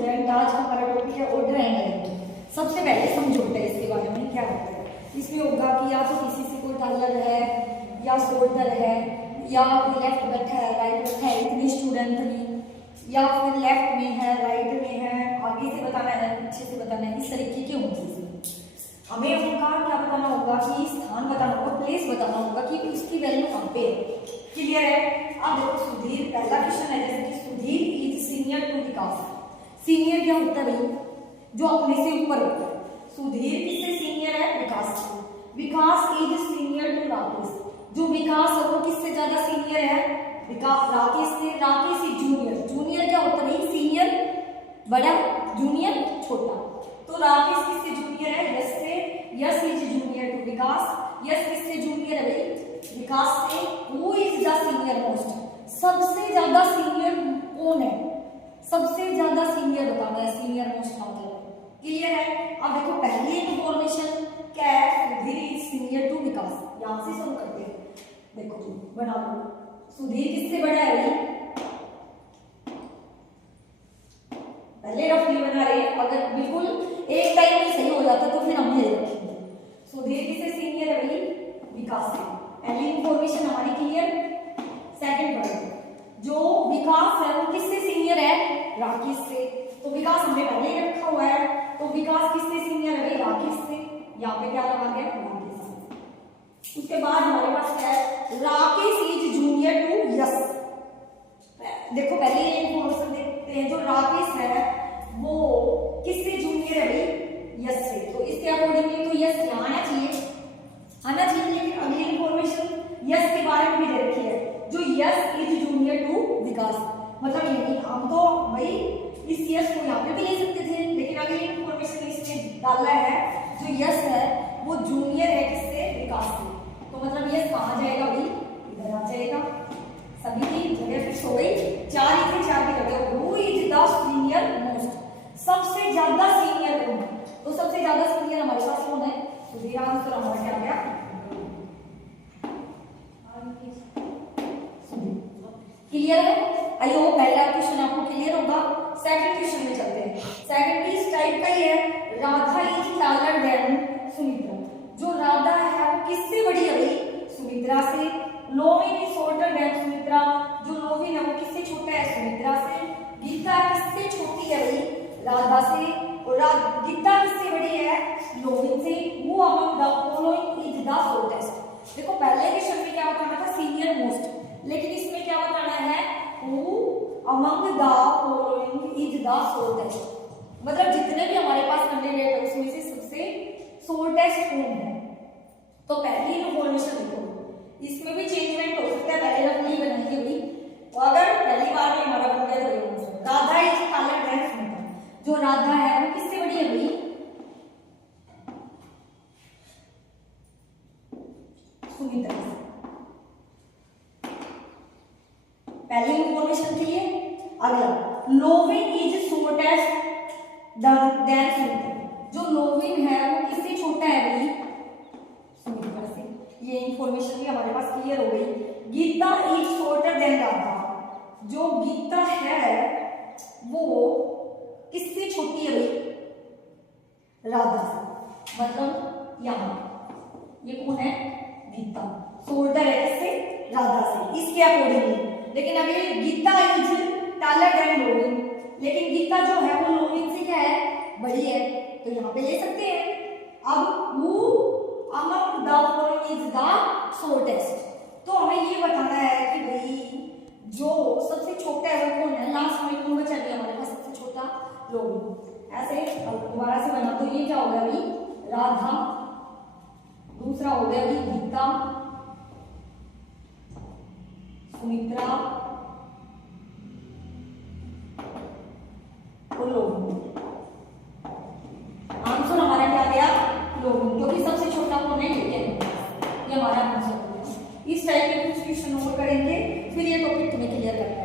Student, आज हमारा topic है ऑर्डर एंड अरेंजमेंट। सबसे पहले समझौता है इसके बारे में क्या होता है। इसमें होगा कि या तो किसी से कोई टाइलर है या सोल्डर है या कोई लेफ्ट बैठा है राइट बैठा है, इतनी स्टूडेंट नहीं, या फिर लेफ्ट में है राइट में है, आगे से बताना है पीछे से बताना है, इस तरीके के होंगे। हमें उनका क्या बताना होगा कि स्थान बताना होगा, प्लेस बताना होगा कि उसकी वैल्यू कहाँ पे है। क्लियर है। अब देखो सुधीर, पहला क्वेश्चन है जैसे कि Sudhir is senior to Vikas. Senior क्या होता है भाई, जो अपने से ऊपर होता है। सुधीर किससे सीनियर है, विकास से। विकास इज सीनियर टू राकेश। जो विकास है वो किससे ज्यादा सीनियर है, विकास राकेश से। Rakesh is junior. जूनियर क्या होता है भाई, सीनियर बड़ा, जूनियर छोटा। तो राकेश किससे जूनियर है, यश से। यश इज जूनियर टू विकास। यश किससे जूनियर है भाई, विकास से। Who is the senior most, सबसे ज्यादा सीनियर कौन है, सबसे ज्यादा सीनियर बताना है, सीनियर मोस्ट मतलब। क्लियर है। अब देखो पहली इंफॉर्मेशन क्या है, सुधीर इज सीनियर टू विकास। यहां से शुरू करते हैं। देखो बना लो, सुधीर किससे बड़ा है भाई, पहले रफली बना रहे हैं। अगर बिल्कुल एक टाइम में सही हो जाता तो फिर हम ये रखेंगे। सुधीर किससे सीनियर है भाई, विकास से। पहली इंफॉर्मेशन हमारी क्लियर। सेकंड पॉइंट, जो विकास है वो किससे सीनियर है, राकेश से। तो विकास हमने पहले ही रखा हुआ है, तो विकास किससे सीनियर है भाई, राकेश से। यहाँ पे क्या लगा गया, राकेश। उसके बाद हमारे पास क्या है, राकेश इज जूनियर टू यश। देखो पहले ये इंफॉर्मेशन देखते हैं, जो राकेश है वो किससे जूनियर है भाई, यश से। तो इसके अकॉर्डिंगली तो यश यहाँ आना चाहिए, आना चाहिए। लेकिन अगली इंफॉर्मेशन यश के बारे में भी दे रखी है, जो यश इज जूनियर टू विकास। मतलब ये हम तो भाई इस यश को यहाँ पे भी ले सकते थे, लेकिन अगली इंफॉर्मेशन इसमें डाला है, जो यश है वो जूनियर है किससे, विकास से। तो मतलब यश कहाँ जाएगा भाई, इधर आ जाएगा। सभी की जगह फिक्स हो गई, चार ही थे, चार की जगह। Who is the senior most, सबसे ज्यादा सीनियर कौन है। तो सबसे ज्यादा सीनियर हमारे पास कौन है, सुधीर। आंसर हमारा क्या गया, क्लियर है। आई होप पहला क्वेश्चन आपको क्लियर होगा। सेकंड क्वेश्चन में चलते हैं। सेकंड भी इस टाइप का ही है, Radha is taller than Sumitra. जो राधा है वो किससे बड़ी है भाई, सुमित्रा से। लोविन इज शॉर्टर देन सुमित्रा। जो लोविन है वो किससे छोटा है, सुमित्रा से। गीता किससे छोटी है भाई, राधा से। और गीता किससे बड़ी है, लोविन से। वो among the following is the shortest. देखो पहले क्वेश्चन में क्या बताना था, सीनियर मोस्ट, लेकिन इसमें क्या बताना है, who among the following is the shortest. मतलब जितने भी हमारे पास कैंडिडेट है उसमें से सबसे शॉर्टेस्ट कौन है। तो पहली इंफॉर्मेशन देखो, इसमें भी चेंजमेंट हो सकता है, पहले रफ नहीं बनाएंगे अभी। और अगर पहली बार में हमारा बन गया तो Radha is taller than Sumitra. जो राधा है वो किससे बड़ी है भाई, सुमित्रा से। पहली इंफॉर्मेशन थी ये। अगला, लोविन इज शॉर्टेस्ट देन सुमित्रा। जो लोविन है वो किससे छोटा है भाई, सुमित्रा से। ये इंफॉर्मेशन भी हमारे पास क्लियर हो गई। Geeta is shorter than Radha. जो गीता है वो किससे छोटी है भाई, राधा से। मतलब यहाँ ये कौन है, गीता। शॉर्टर है किससे, राधा से, इसके अकॉर्डिंगली। लेकिन अभी गीता इज टालर देन लोविन, लेकिन गीता जो है वो लोविन से क्या है, बड़ी है, तो यहाँ पे ले सकते हैं। अब who among the following is the shortest. तो हमें ये बताना है कि भाई जो सबसे छोटा है वो कौन है। लास्ट में कौन बचा गया हमारे पास, सबसे छोटा, लोविन। ऐसे दोबारा से बना, तो ये क्या हो गया अभी, राधा। दूसरा हो गया अभी गीता, सुमित्रा और लोविन। आंसर हमारा क्या गया, लोविन, क्योंकि सबसे छोटा कौन है, ये हमारा आंसर। इस टाइप के कुछ क्वेश्चन और करेंगे, फिर ये टॉपिक तुम्हें क्लियर करना है।